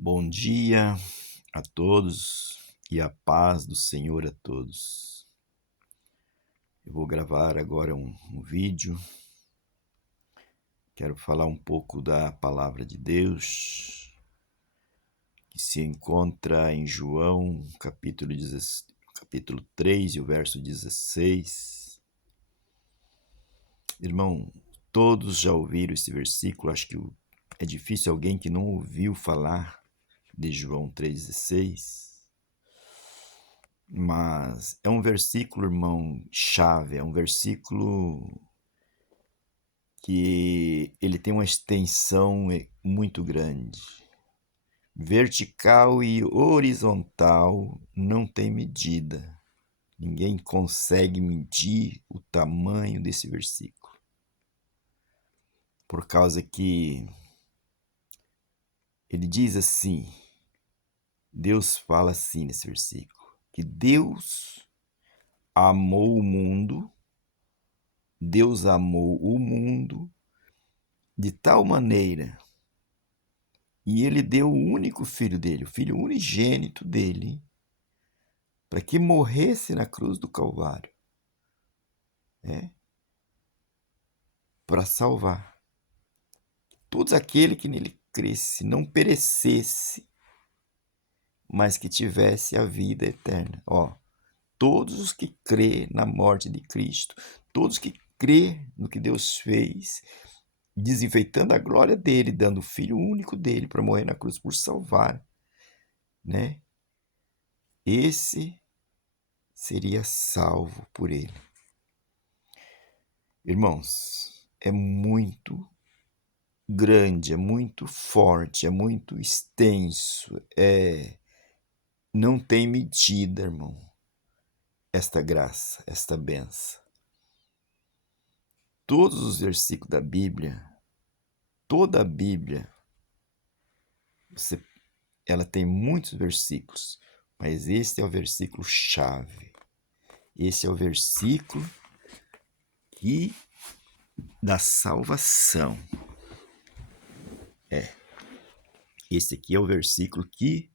Bom dia a todos e a paz do Senhor a todos. Eu vou gravar agora um vídeo. Quero falar um pouco da palavra de Deus, que se encontra em João, capítulo 3 e o verso 16. Irmão, todos já ouviram esse versículo, acho que é difícil alguém que não ouviu falar de João 3,16. Mas é um versículo, irmão, chave, é um versículo que ele tem uma extensão muito grande. Vertical e horizontal não tem medida. Ninguém consegue medir o tamanho desse versículo. Por causa que ele diz assim, Deus fala assim nesse versículo, que Deus amou o mundo de tal maneira, e ele deu o único filho dele, o filho unigênito dele, para que morresse na cruz do Calvário, para salvar todos aquele que nele cresce, não perecesse, mas que tivesse a vida eterna. Todos os que crê na morte de Cristo, todos que crê no que Deus fez, desenfeitando a glória dele, dando o filho único dele para morrer na cruz por salvar, esse seria salvo por ele. Irmãos, é muito grande, é muito forte, é muito extenso, não tem medida, irmão, esta graça, esta benção. Todos os versículos da Bíblia, toda a Bíblia, ela tem muitos versículos, mas este é o versículo chave. Esse é o versículo da salvação. Esse aqui é o versículo que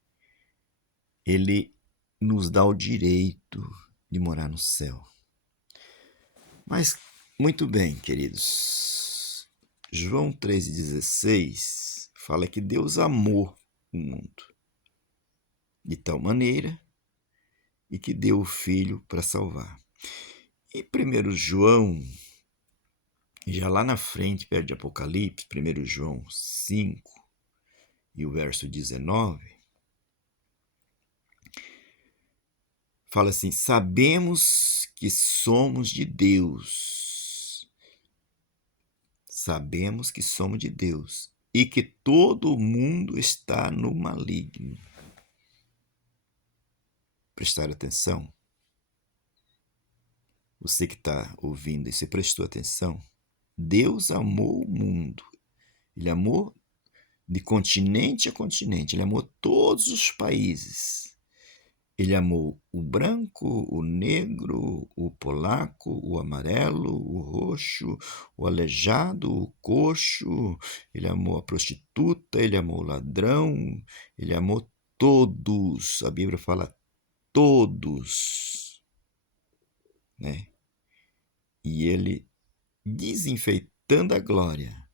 ele nos dá o direito de morar no céu. Mas, muito bem, queridos. João 3,16 fala que Deus amou o mundo de tal maneira e que deu o Filho para salvar. E 1 João, já lá na frente, perto de Apocalipse, 1 João 5 e o verso 19, fala assim: sabemos que somos de Deus. Sabemos que somos de Deus e que todo mundo está no maligno. Prestar atenção? Você que está ouvindo, você prestou atenção? Deus amou o mundo. Ele amou de continente a continente. Ele amou todos os países. Ele amou o branco, o negro, o polaco, o amarelo, o roxo, o aleijado, o coxo. Ele amou a prostituta, ele amou o ladrão, ele amou todos. A Bíblia fala todos, E ele, desenfeitando a glória,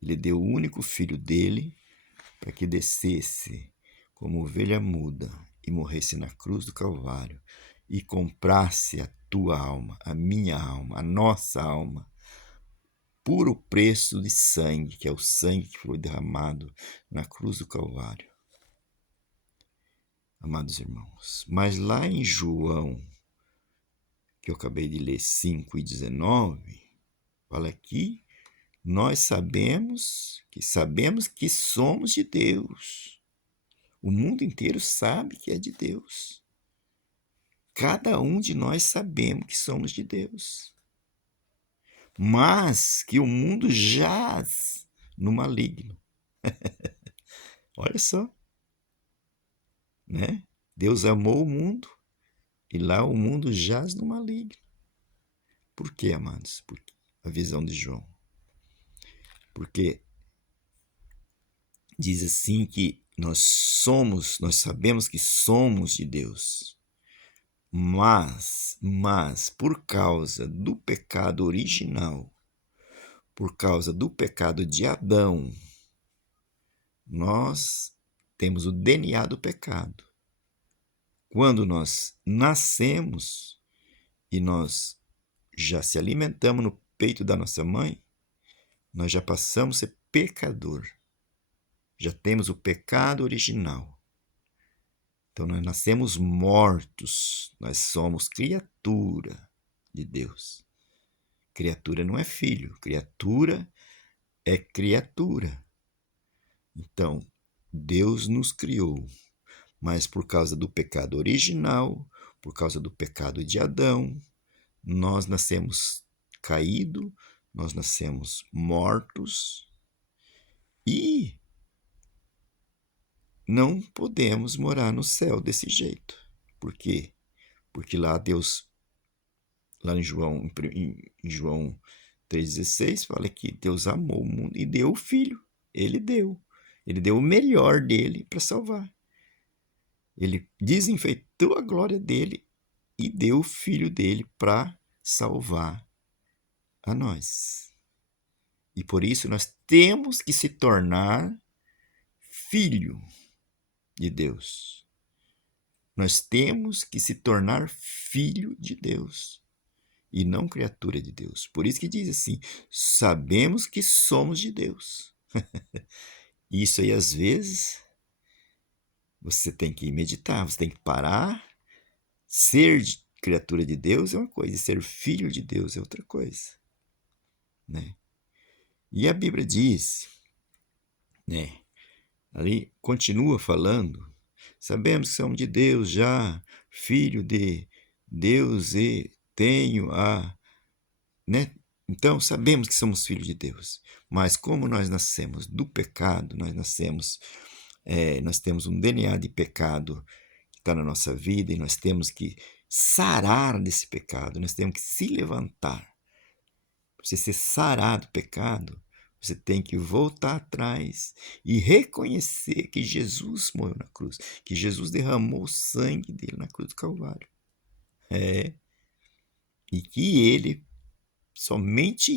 ele deu o único filho dele para que descesse como ovelha muda e morresse na cruz do Calvário e comprasse a tua alma, a minha alma, a nossa alma, por o preço de sangue, que é o sangue que foi derramado na cruz do Calvário. Amados irmãos, mas lá em João, que eu acabei de ler 5:19, fala aqui, nós sabemos que somos de Deus. O mundo inteiro sabe que é de Deus. Cada um de nós sabemos que somos de Deus. Mas que o mundo jaz no maligno. Olha só, Deus amou o mundo e lá o mundo jaz no maligno. Por quê, amados? Por a visão de João. Porque diz assim que nós sabemos que somos de Deus, mas por causa do pecado original, por causa do pecado de Adão, nós temos o DNA do pecado. Quando nós nascemos e nós já se alimentamos no peito da nossa mãe, nós já passamos a ser pecador. Já temos o pecado original. Então nós nascemos mortos, nós somos criatura de Deus. Criatura não é filho, criatura é criatura. Então, Deus nos criou, mas por causa do pecado original, por causa do pecado de Adão, nós nascemos caídos, nós nascemos mortos e não podemos morar no céu desse jeito. Por quê? Porque lá Deus, lá em João 3,16, fala que Deus amou o mundo e deu o Filho. Ele deu o melhor dele para salvar. Ele desenfeitou a glória dele e deu o Filho dele para salvar a nós. E por isso nós temos que se tornar filho de Deus. Nós temos que se tornar filho de Deus e não criatura de Deus. Por isso que diz assim, sabemos que somos de Deus. Isso aí, às vezes, você tem que meditar, você tem que parar. Ser criatura de Deus é uma coisa, e ser filho de Deus é outra coisa. Né? E a Bíblia diz, né, ali continua falando, sabemos que somos de Deus já, filho de Deus e tenho a... Né? Então, sabemos que somos filhos de Deus, mas como nós nascemos do pecado, nós temos um DNA de pecado que está na nossa vida e nós temos que sarar desse pecado, nós temos que se levantar. Para você ser sarado do pecado, você tem que voltar atrás e reconhecer que Jesus morreu na cruz, que Jesus derramou o sangue dele na cruz do Calvário. E que ele, somente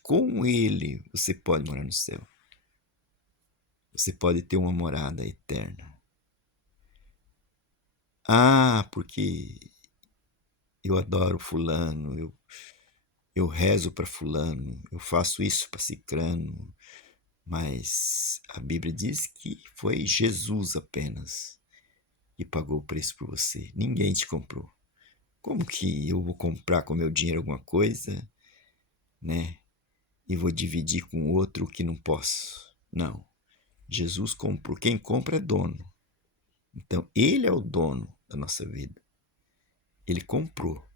com ele, você pode morar no céu. Você pode ter uma morada eterna. Ah, porque eu adoro fulano, eu rezo para fulano, eu faço isso para cicrano, mas a Bíblia diz que foi Jesus apenas que pagou o preço por você. Ninguém te comprou. Como que eu vou comprar com meu dinheiro alguma coisa, né? E vou dividir com outro que não posso? Não. Jesus comprou. Quem compra é dono. Então, ele é o dono da nossa vida. Ele comprou.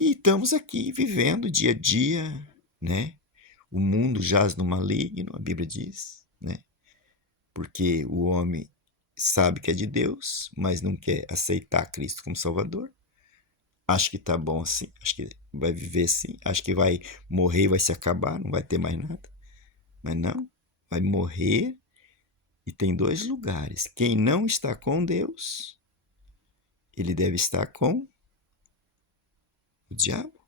E estamos aqui vivendo dia a dia, né? O mundo jaz no maligno, a Bíblia diz, né? Porque o homem sabe que é de Deus, mas não quer aceitar Cristo como Salvador. Acho que tá bom assim, acho que vai viver assim, acho que vai morrer e vai se acabar, não vai ter mais nada. Mas não, vai morrer e tem dois lugares. Quem não está com Deus, ele deve estar com o diabo.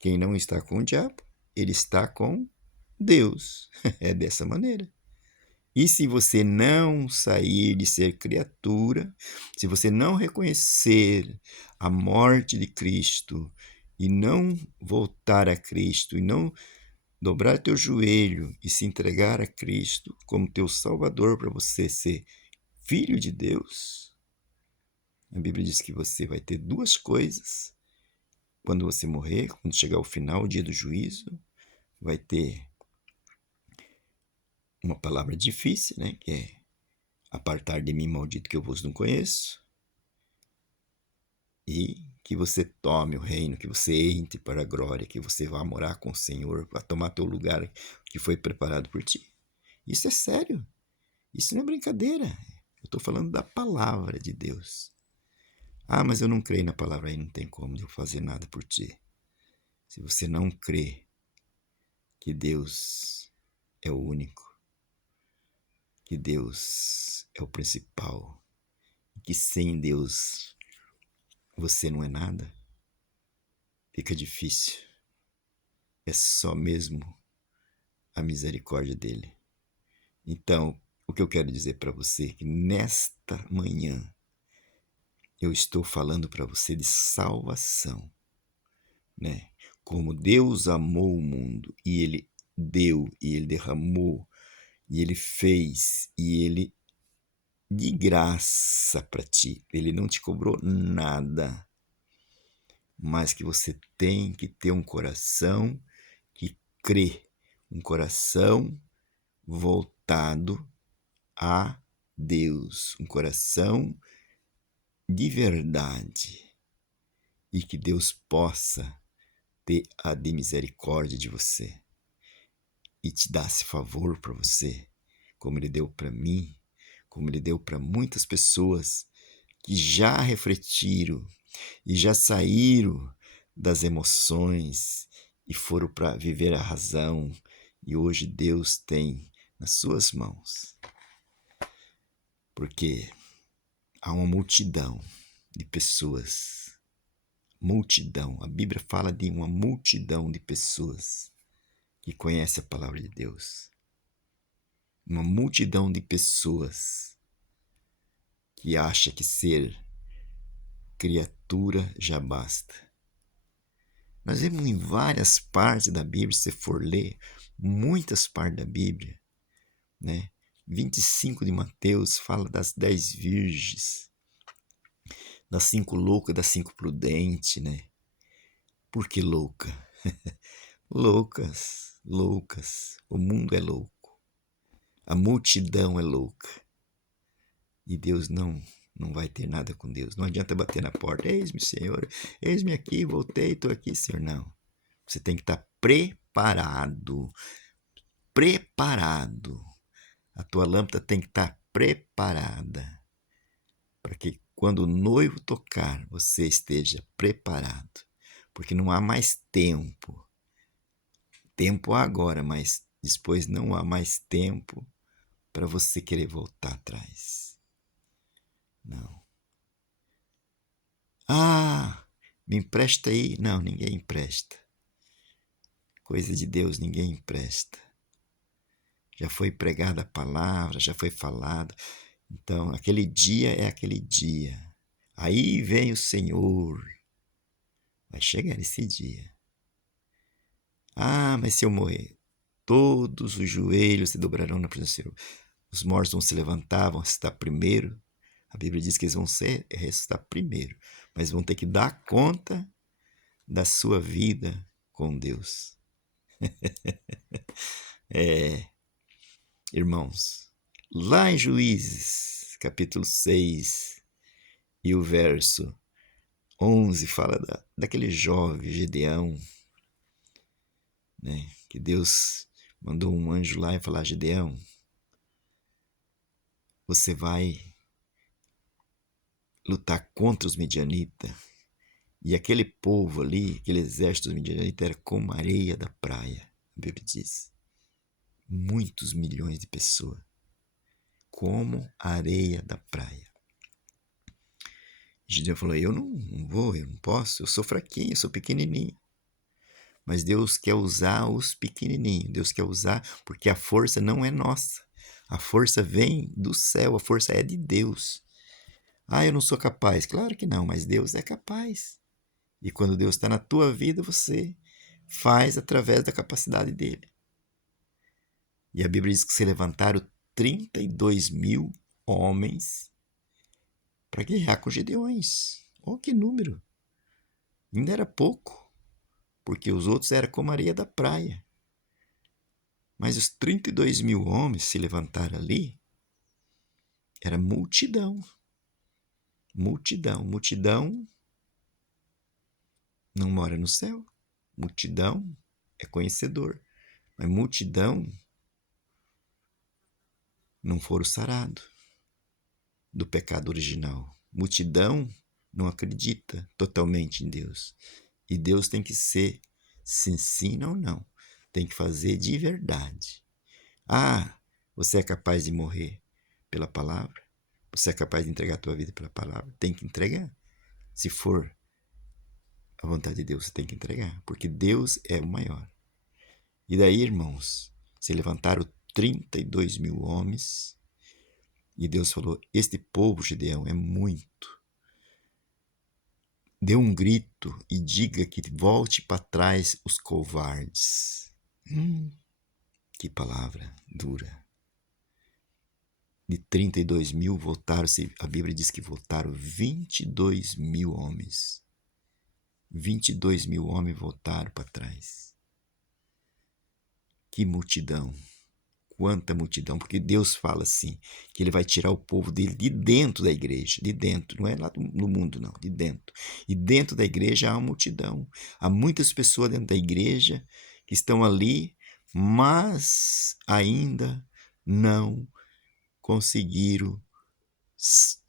Quem não está com o diabo, ele está com Deus. É dessa maneira. E se você não sair de ser criatura, se você não reconhecer a morte de Cristo e não voltar a Cristo e não dobrar teu joelho e se entregar a Cristo como teu Salvador para você ser filho de Deus, a Bíblia diz que você vai ter duas coisas. Quando você morrer, quando chegar o final, o dia do juízo, vai ter uma palavra difícil, né? Que é apartar de mim, maldito, que eu vos não conheço. E que você tome o reino, que você entre para a glória, que você vá morar com o Senhor, para tomar teu lugar que foi preparado por ti. Isso é sério. Isso não é brincadeira. Eu estou falando da palavra de Deus. Ah, mas eu não creio na palavra, aí não tem como eu fazer nada por ti. Se você não crê que Deus é o único, que Deus é o principal, que sem Deus você não é nada, fica difícil. É só mesmo a misericórdia dele. Então, o que eu quero dizer para você é que nesta manhã eu estou falando para você de salvação, né? Como Deus amou o mundo e ele deu e ele derramou e ele fez e ele de graça para ti. Ele não te cobrou nada, mas que você tem que ter um coração que crê, um coração voltado a Deus, um coração de verdade, e que Deus possa ter a de misericórdia de você e te dar esse favor para você, como ele deu para mim, como ele deu para muitas pessoas que já refletiram e já saíram das emoções e foram para viver a razão, e hoje Deus tem nas suas mãos. Porque há uma multidão de pessoas, multidão, a Bíblia fala de uma multidão de pessoas que conhece a palavra de Deus. Uma multidão de pessoas que acha que ser criatura já basta. Nós vemos em várias partes da Bíblia, se você for ler, muitas partes da Bíblia, né? 25 de Mateus fala das 10 virgens, das 5 loucas, das 5 prudentes, né? Por que louca? Loucas, loucas. O mundo é louco. A multidão é louca. E Deus não vai ter nada com Deus. Não adianta bater na porta. Eis-me, Senhor. Eis-me aqui, voltei, estou aqui, Senhor. Não. Você tem que estar preparado. Preparado. A tua lâmpada tem que estar preparada. Para que quando o noivo tocar, você esteja preparado. Porque não há mais tempo. Tempo há agora, mas depois não há mais tempo para você querer voltar atrás. Não. Ah, me empresta aí. Não, ninguém empresta. Coisa de Deus, ninguém empresta. Já foi pregada a palavra, já foi falada. Então, aquele dia é aquele dia. Aí vem o Senhor. Vai chegar esse dia. Ah, mas se eu morrer, todos os joelhos se dobrarão na presença do Senhor. Os mortos vão se levantar, vão ressuscitar primeiro. A Bíblia diz que eles vão ressuscitar primeiro, mas vão ter que dar conta da sua vida com Deus. Irmãos, lá em Juízes, capítulo 6, e o verso 11, fala daquele jovem Gedeão, né? Que Deus mandou um anjo lá e falar: Gedeão, você vai lutar contra os midianitas. E aquele povo ali, aquele exército dos midianitas, era como a areia da praia, a Bíblia diz. Muitos milhões de pessoas, como a areia da praia. Gideão falou: eu não vou, eu não posso, eu sou fraquinho, eu sou pequenininho. Mas Deus quer usar os pequenininhos, Deus quer usar, porque a força não é nossa. A força vem do céu, a força é de Deus. Ah, eu não sou capaz. Claro que não, mas Deus é capaz. E quando Deus está na tua vida, você faz através da capacidade dele. E a Bíblia diz que se levantaram 32 mil homens para guerrear com os Gedeões. Oh, que número! Ainda era pouco, porque os outros eram como a areia da praia. Mas os 32 mil homens se levantaram ali, era multidão. Multidão. Multidão não mora no céu. Multidão é conhecedor. Mas multidão não foram sarados do pecado original. Multidão não acredita totalmente em Deus. E Deus tem que ser, se ensina ou não, tem que fazer de verdade. Ah, você é capaz de morrer pela palavra? Você é capaz de entregar a tua vida pela palavra? Tem que entregar. Se for a vontade de Deus, você tem que entregar, porque Deus é o maior. E daí, irmãos, se levantaram 32 mil homens e Deus falou, este povo, Gideão, é muito. Dê um grito e diga que volte para trás os covardes. Que palavra dura. De 32 mil voltaram, a Bíblia diz que voltaram 22 mil homens. 22 mil homens voltaram para trás. Que multidão. Quanta multidão, porque Deus fala assim, que ele vai tirar o povo dele de dentro da igreja, de dentro, não é lá no mundo não, de dentro. E dentro da igreja há uma multidão, há muitas pessoas dentro da igreja que estão ali, mas ainda não conseguiram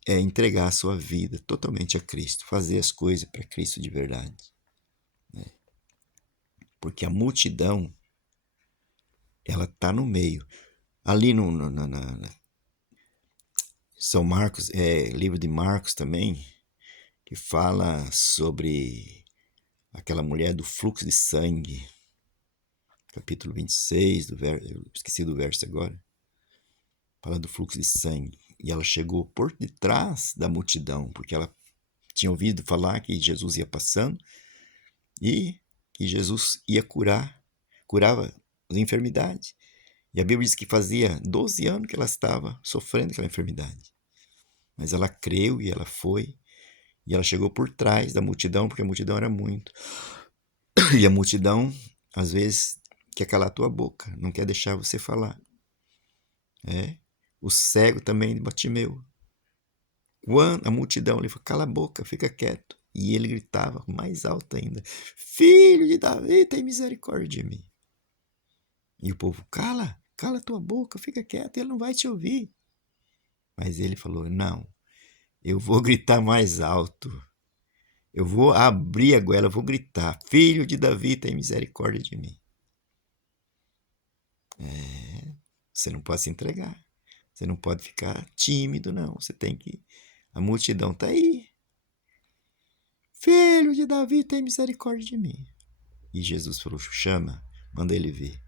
entregar a sua vida totalmente a Cristo, fazer as coisas para Cristo de verdade. Né? Porque a multidão, ela está no meio. Ali no São Marcos, livro de Marcos também, que fala sobre aquela mulher do fluxo de sangue, capítulo 26, eu esqueci do verso agora, fala do fluxo de sangue. E ela chegou por detrás da multidão, porque ela tinha ouvido falar que Jesus ia passando e que Jesus ia curava as enfermidades. E a Bíblia diz que fazia 12 anos que ela estava sofrendo aquela enfermidade. Mas ela creu e ela foi. E ela chegou por trás da multidão, porque a multidão era muito. E a multidão, às vezes, quer calar a tua boca, não quer deixar você falar. O cego também de Bartimeu. Quando a multidão ele falou, cala a boca, fica quieto. E ele gritava mais alto ainda, filho de Davi, tem misericórdia de mim. E o povo, cala a tua boca, fica quieto, ele não vai te ouvir. Mas ele falou, não, eu vou gritar mais alto. Eu vou abrir a goela, eu vou gritar, filho de Davi, tem misericórdia de mim. Você não pode se entregar. Você não pode ficar tímido, não. Você tem que... A multidão está aí. Filho de Davi, tem misericórdia de mim. E Jesus falou, chama, manda ele vir.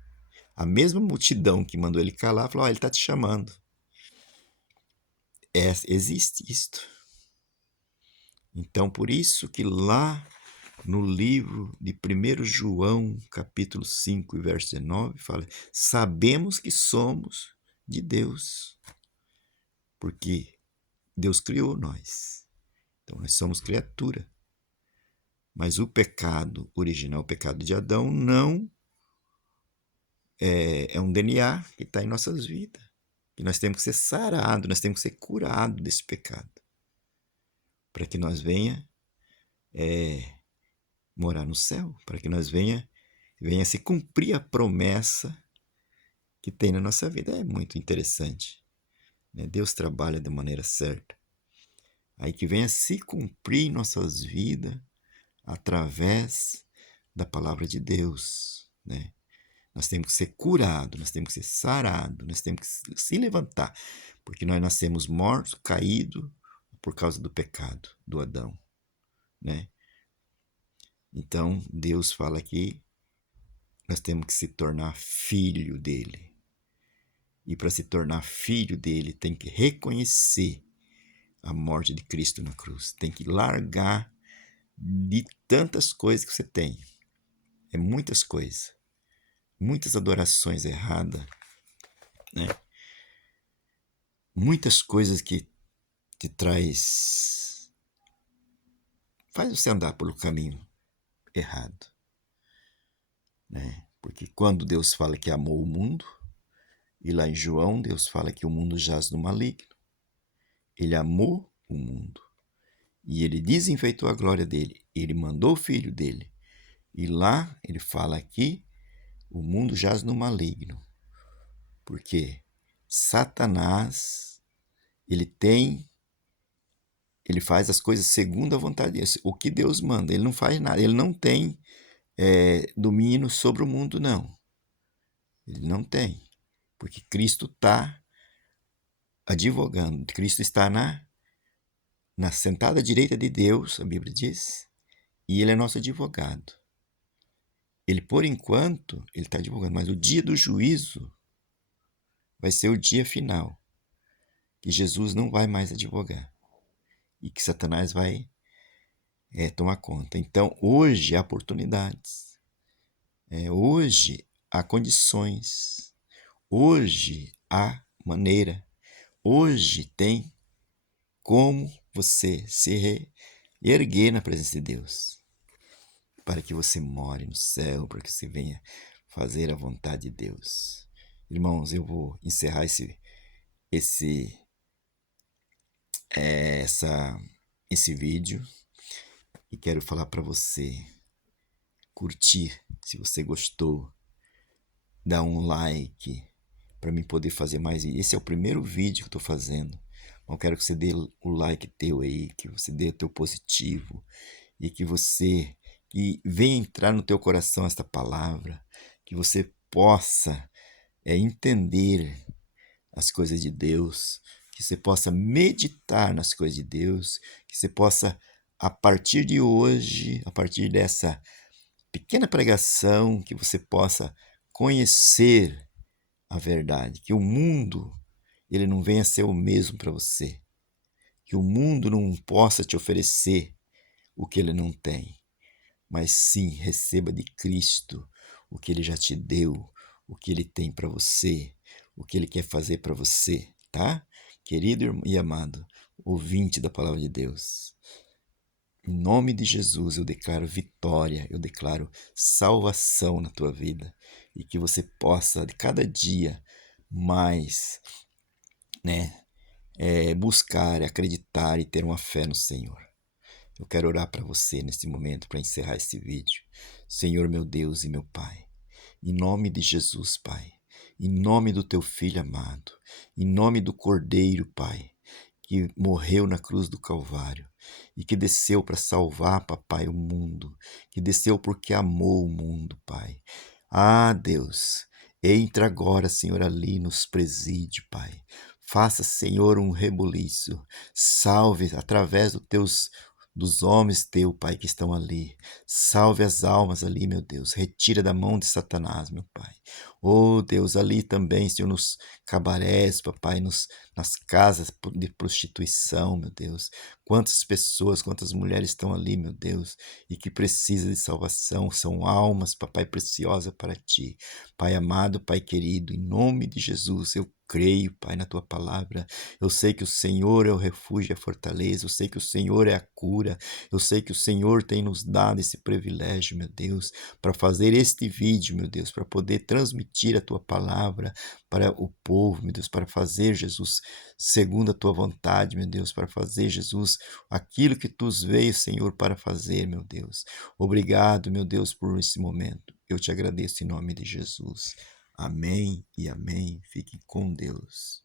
A mesma multidão que mandou ele calar, falou, ele está te chamando. Existe isto. Então, por isso que lá no livro de 1 João, capítulo 5, verso 19, fala, sabemos que somos de Deus, porque Deus criou nós. Então, nós somos criatura. Mas o pecado original, o pecado de Adão, não é um DNA que está em nossas vidas. E nós temos que ser sarados, nós temos que ser curados desse pecado. Para que nós venha morar no céu, para que nós venha se cumprir a promessa que tem na nossa vida. É muito interessante. Né? Deus trabalha da maneira certa. Aí que venha se cumprir em nossas vidas através da palavra de Deus. Né? Nós temos que ser curados, nós temos que ser sarados, nós temos que se levantar, porque nós nascemos mortos, caídos, por causa do pecado do Adão. Né? Então, Deus fala que nós temos que se tornar filho dele. E para se tornar filho dele, tem que reconhecer a morte de Cristo na cruz. Tem que largar de tantas coisas que você tem. É muitas coisas. Muitas adorações erradas. Né? Muitas coisas que te traz... faz você andar pelo caminho errado. Né? Porque quando Deus fala que amou o mundo, e lá em João, Deus fala que o mundo jaz no maligno. Ele amou o mundo. E ele desenfeitou a glória dele. Ele mandou o filho dele. E lá ele fala que o mundo jaz no maligno. Porque Satanás, ele faz as coisas segundo a vontade de Deus. O que Deus manda, ele não faz nada. Ele não tem domínio sobre o mundo, não. Ele não tem. Porque Cristo está advogando, Cristo está na sentada direita de Deus, a Bíblia diz, e ele é nosso advogado. Ele, por enquanto, ele está advogando, mas o dia do juízo vai ser o dia final, que Jesus não vai mais advogar e que Satanás vai tomar conta. Então, hoje há oportunidades, hoje há condições, hoje há maneira, hoje tem como você se erguer na presença de Deus, para que você more no céu, para que você venha fazer a vontade de Deus. Irmãos, eu vou encerrar esse vídeo e quero falar para você curtir, se você gostou, dá um like para mim poder fazer mais. Esse é o primeiro vídeo que eu estou fazendo. Eu quero que você dê o like teu aí, que você dê o teu positivo e que venha entrar no teu coração esta palavra, que você possa entender as coisas de Deus, que você possa meditar nas coisas de Deus, que você possa, a partir de hoje, a partir dessa pequena pregação, que você possa conhecer a verdade, que o mundo ele não venha ser o mesmo para você, que o mundo não possa te oferecer o que ele não tem, mas sim receba de Cristo o que ele já te deu, o que ele tem para você, o que ele quer fazer para você, tá? Querido e amado, ouvinte da palavra de Deus, em nome de Jesus eu declaro vitória, eu declaro salvação na tua vida e que você possa de cada dia mais, buscar, acreditar e ter uma fé no Senhor. Eu quero orar para você nesse momento, para encerrar esse vídeo. Senhor, meu Deus e meu Pai, em nome de Jesus, Pai, em nome do teu Filho amado, em nome do Cordeiro, Pai, que morreu na cruz do Calvário e que desceu para salvar, Papai, o mundo, que desceu porque amou o mundo, Pai. Ah, Deus, entra agora, Senhor, ali nos presídios, Pai. Faça, Senhor, um rebuliço. Salve através dos homens teu, Pai, que estão ali. Salve as almas ali, meu Deus. Retira da mão de Satanás, meu Pai. Oh, Deus, ali também, Senhor, nos cabarés, Papai, nas casas de prostituição, meu Deus. Quantas pessoas, quantas mulheres estão ali, meu Deus, e que precisam de salvação. São almas, Papai, preciosa para Ti. Pai amado, Pai querido, em nome de Jesus, eu creio, Pai, na Tua palavra. Eu sei que o Senhor é o refúgio e a fortaleza. Eu sei que o Senhor é a cura. Eu sei que o Senhor tem nos dado esse privilégio, meu Deus, para fazer este vídeo, meu Deus, para poder transmitir a Tua palavra para o povo, meu Deus, para fazer, Jesus, segundo a Tua vontade, meu Deus, para fazer, Jesus, aquilo que Tu veio, Senhor, para fazer, meu Deus. Obrigado, meu Deus, por esse momento. Eu te agradeço em nome de Jesus. Amém e amém. Fique com Deus.